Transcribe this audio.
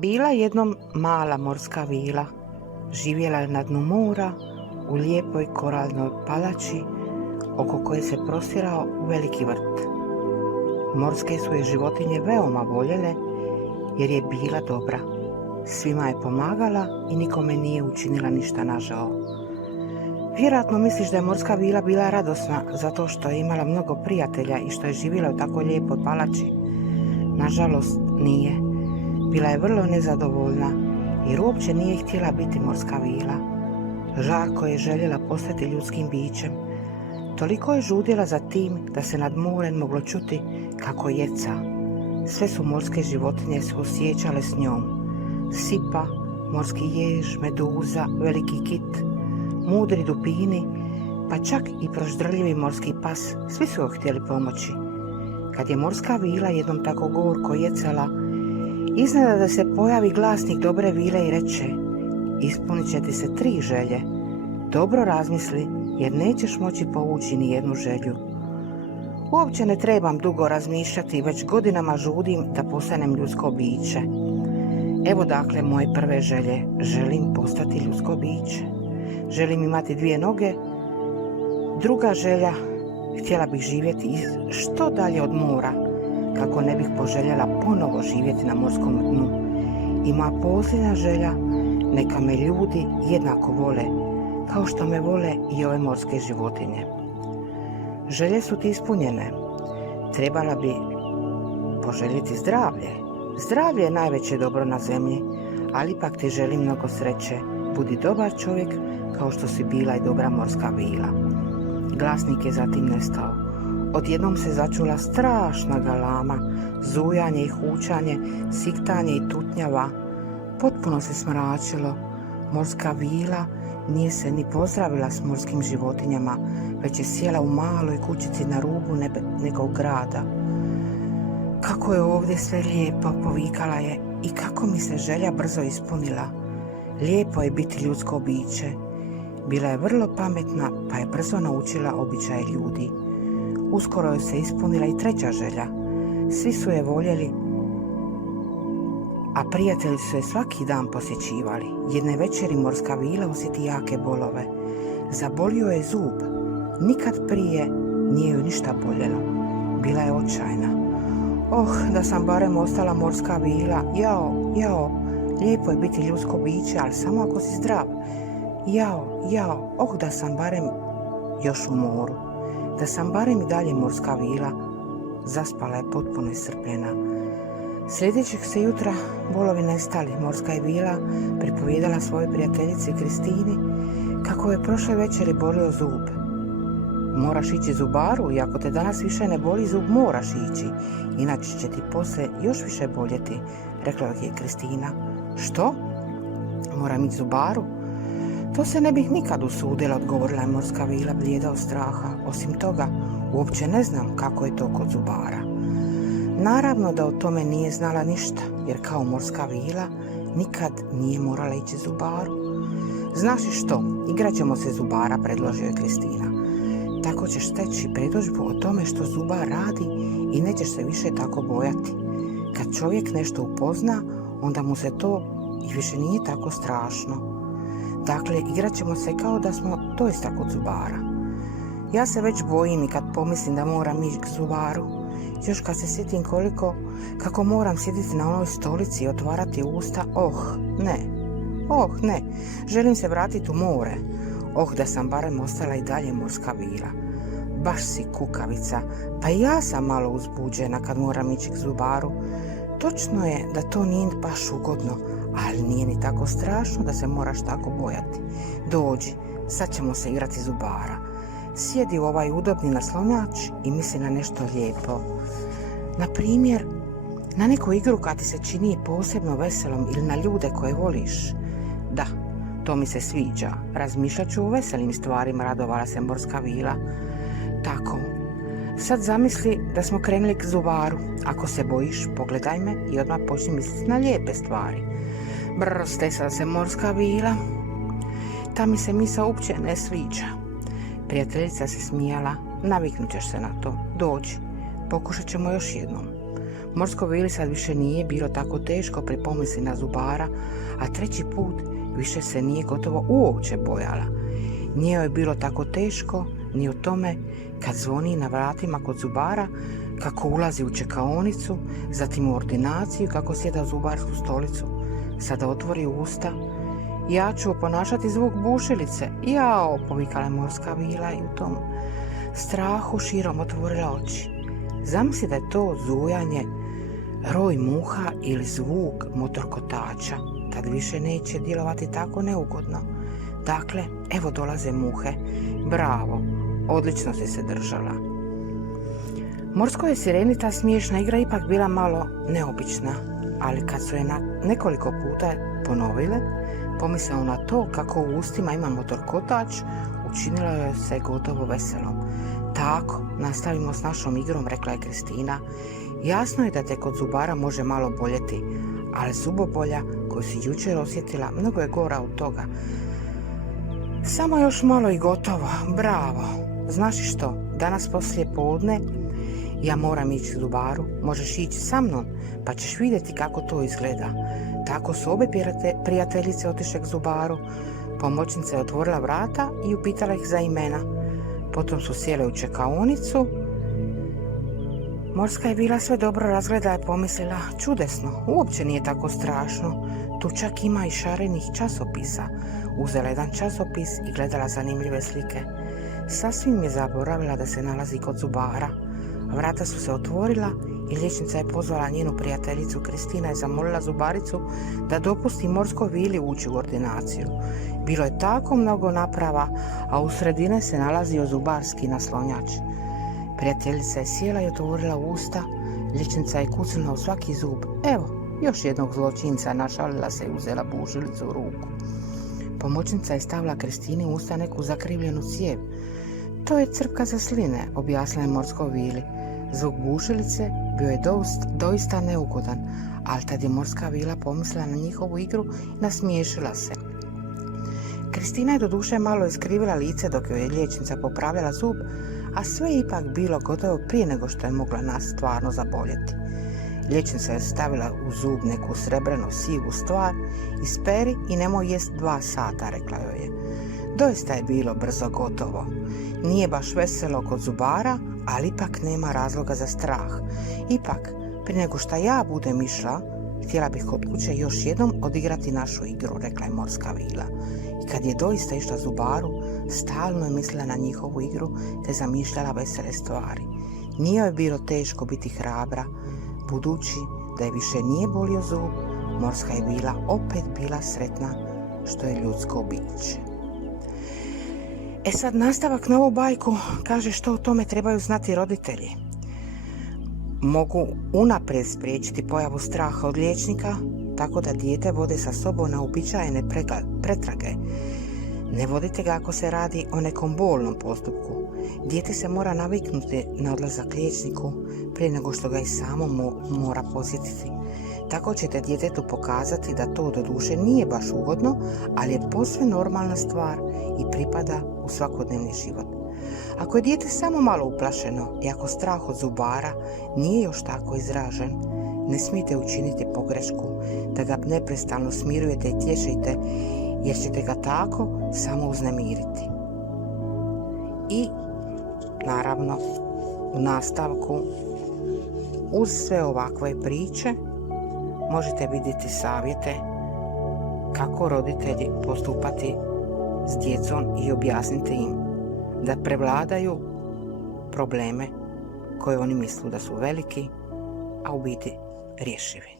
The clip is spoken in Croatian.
Bila jednom mala morska vila, živjela je na dnu mora u lijepoj koralnoj palači oko koje se prostirao veliki vrt. Morske su je životinje veoma voljele jer je bila dobra. Svima je pomagala i nikome nije učinila ništa nažao. Vjerojatno misliš da je morska vila bila radosna zato što je imala mnogo prijatelja i što je živjela u tako lijepoj palači. Nažalost, nije. Bila je vrlo nezadovoljna jer uopće nije htjela biti morska vila. Žarko je željela postati ljudskim bićem. Toliko je žudjela za tim da se nad morem moglo čuti kako jeca. Sve su morske životinje se osjećale s njom. Sipa, morski jež, meduza, veliki kit, mudri dupini, pa čak i proždrljivi morski pas, svi su joj htjeli pomoći. Kad je morska vila jednom tako gorko jecala, iznenada da se pojavi glasnik dobre vile i reče: ispunit će ti se 3 želje. Dobro razmisli, jer nećeš moći povući ni jednu želju. Uopće ne trebam dugo razmišljati, već godinama žudim da postanem ljudsko biće. Evo dakle moje prve želje. Želim postati ljudsko biće. Želim imati 2 noge. Druga želja, htjela bih živjeti što dalje od mora, kako ne bih poželjela ponovo živjeti na morskom dnu. I moja posljednja želja, neka me ljudi jednako vole, kao što me vole i ove morske životinje. Želje su ti ispunjene. Trebala bi poželjeti zdravlje. Zdravlje je najveće dobro na zemlji, ali ipak ti želim mnogo sreće. Budi dobar čovjek, kao što si bila i dobra morska vila. Glasnik je zatim nestao. Odjednom se začula strašna galama, zujanje i hučanje, siktanje i tutnjava. Potpuno se smračilo. Morska vila nije se ni pozdravila s morskim životinjama, već je sjela u maloj kućici na rubu nekog grada. Kako je ovdje sve lijepo, povikala je, i kako mi se želja brzo ispunila. Lijepo je biti ljudsko biće. Bila je vrlo pametna, pa je brzo naučila običaje ljudi. Uskoro je se ispunila i 3. želja. Svi su je voljeli, a prijatelji su je svaki dan posjećivali. Jedne večeri morska vila osjeti jake bolove. Zabolio je zub. Nikad prije nije joj ništa boljelo. Bila je očajna. Da sam barem ostala morska vila. Jao, lijepo je biti ljudsko biće, ali samo ako si zdrav. Jao, da sam barem još u moru. Da sam barem i dalje morska vila. Zaspala je potpuno iscrpljena. Sljedećeg se jutra bolovi nestali. Morska je vila pripovijedala svojoj prijateljici Kristini kako je prošle večeri bolio zub. Moraš ići zubaru i ako te danas više ne boli zub, moraš ići, inače će ti poslije još više boljeti, rekla je Kristina. Što? Moram ići zubaru? To se ne bih nikad usudila, odgovorila je morska vila blijeda od straha. Osim toga, uopće ne znam kako je to kod zubara. Naravno da o tome nije znala ništa, jer kao morska vila nikad nije morala ići zubaru. Znaš li što, igrat ćemo se zubara, predložio je Kristina. Tako ćeš steći predodžbu o tome što zubar radi i nećeš se više tako bojati. Kad čovjek nešto upozna, onda mu se to i više nije tako strašno. Dakle, igrat ćemo se kao da smo doista kod zubara. Ja se već bojim i kad pomislim da moram ići k zubaru. Još kad se sjetim kako moram sjediti na onoj stolici i otvarati usta, ne, želim se vratiti u more. Da sam barem ostala i dalje morska vila. Baš si kukavica, pa i ja sam malo uzbuđena kad moram ići k zubaru. Točno je da to nije baš ugodno, ali nije ni tako strašno da se moraš tako bojati. Dođi, sad ćemo se igrati zubara. Sjedi u ovaj udobni naslonjač i misli na nešto lijepo. Na primjer, na neku igru kad ti se čini posebno veselom ili na ljude koje voliš. Da, to mi se sviđa. Razmišljat ću o veselim stvarima, radovala se morska vila. Tako, sad zamisli da smo krenuli k zubaru. Ako se bojiš, pogledaj me i odmah počni misliti na lijepe stvari. Stesala se morska vila. Ta mi se misao uopće ne sviđa. Prijateljica se smijala. Naviknut ćeš se na to. Dođi, pokušat ćemo još jednom. Morsko vili sad više nije bilo tako teško pri pomisli na zubara, a treći put više se nije gotovo uopće bojala. Nije joj bilo tako teško ni u tome kad zvoni na vratima kod zubara, kako ulazi u čekaonicu, zatim u ordinaciju, kako sjeda u zubarsku stolicu. Sada otvori usta. Ja ću oponašati zvuk bušilice. Jao, povikala je morska vila i u tom strahu širom otvorila oči. Zamisli da je to zujanje, roj muha ili zvuk motorkotača. Tad više neće djelovati tako neugodno. Dakle, evo dolaze muhe. Bravo, odlično si se držala. Morskoj je sireni ta smiješna igra ipak bila malo neobična, ali kad su je nekoliko puta ponovile, pomislila na to kako u ustima ima motorkotač, učinilo joj se gotovo veselom. Tako, nastavimo s našom igrom, rekla je Kristina. Jasno je da te kod zubara može malo boljeti, ali zubobolja koju si jučer osjetila mnogo je gora od toga. Samo još malo i gotovo, bravo. Znaš što, danas poslije podne ja moram ići zubaru, možeš ići sa mnom, pa ćeš vidjeti kako to izgleda. Tako su obe prijateljice otišle k zubaru. Pomoćnica je otvorila vrata i upitala ih za imena. Potom su sjele u čekaonicu. Morska je bila sve dobro razgleda i pomislila, čudesno, uopće nije tako strašno. Tu čak ima i šarenih časopisa. Uzela jedan časopis i gledala zanimljive slike. Sasvim je zaboravila da se nalazi kod zubara. Vrata su se otvorila i liječnica je pozvala njenu prijateljicu Kristina i zamolila zubaricu da dopusti Morskoj vili ući u ordinaciju. Bilo je tako mnogo naprava, a u sredine se nalazio zubarski naslonjač. Prijateljica je sjela i otvorila usta, liječnica je kucnula u svaki zub. Evo, još jednog zločinca, našalila se i uzela bušilicu u ruku. Pomoćnica je stavila Kristini u usta neku zakrivljenu cijev. To je crpka za sline, objasnila je Morskoj vili. Zvuk bušilice bio je doista neugodan, ali tad je Morska vila pomislila na njihovu igru i nasmiješila se. Kristina je doduše malo iskrivila lice dok joj je liječnica popravljala zub, a sve je ipak bilo gotovo prije nego što je mogla nas stvarno zaboljeti. Liječnica je stavila u zub neku srebreno sivu stvar, isperi i nemoj jest 2 sata, rekla joj je. Doista je bilo brzo gotovo. Nije baš veselo kod zubara, ali ipak nema razloga za strah. Ipak, prije nego što ja budem išla, htjela bih kod kuće još jednom odigrati našu igru, rekla je Morska vila. I kad je doista išla zubaru, stalno je mislila na njihovu igru te zamišljala vesele stvari. Nije joj bilo teško biti hrabra, budući da je više nije bolio zub, Morska je vila opet bila sretna što je ljudsko biće. E sad nastavak na ovu bajku kaže što o tome trebaju znati roditelji. Mogu unaprijed spriječiti pojavu straha od liječnika, tako da dijete vode sa sobom na uobičajene pretrage. Ne vodite ga ako se radi o nekom bolnom postupku. Dijete se mora naviknuti na odlazak liječniku prije nego što ga i samo mora posjetiti. Tako ćete djetetu pokazati da to doduše nije baš ugodno, ali je posve normalna stvar i pripada u svakodnevni život. Ako je dijete samo malo uplašeno i ako strah od zubara nije još tako izražen, ne smijete učiniti pogrešku da ga neprestano smirujete i tješite, jer ćete ga tako samo uznemiriti. I naravno u nastavku uz sve ovakve priče možete vidjeti savjete kako roditelji postupati s djecom i objasniti im da prevladaju probleme koje oni misle da su veliki, a u biti rješivi.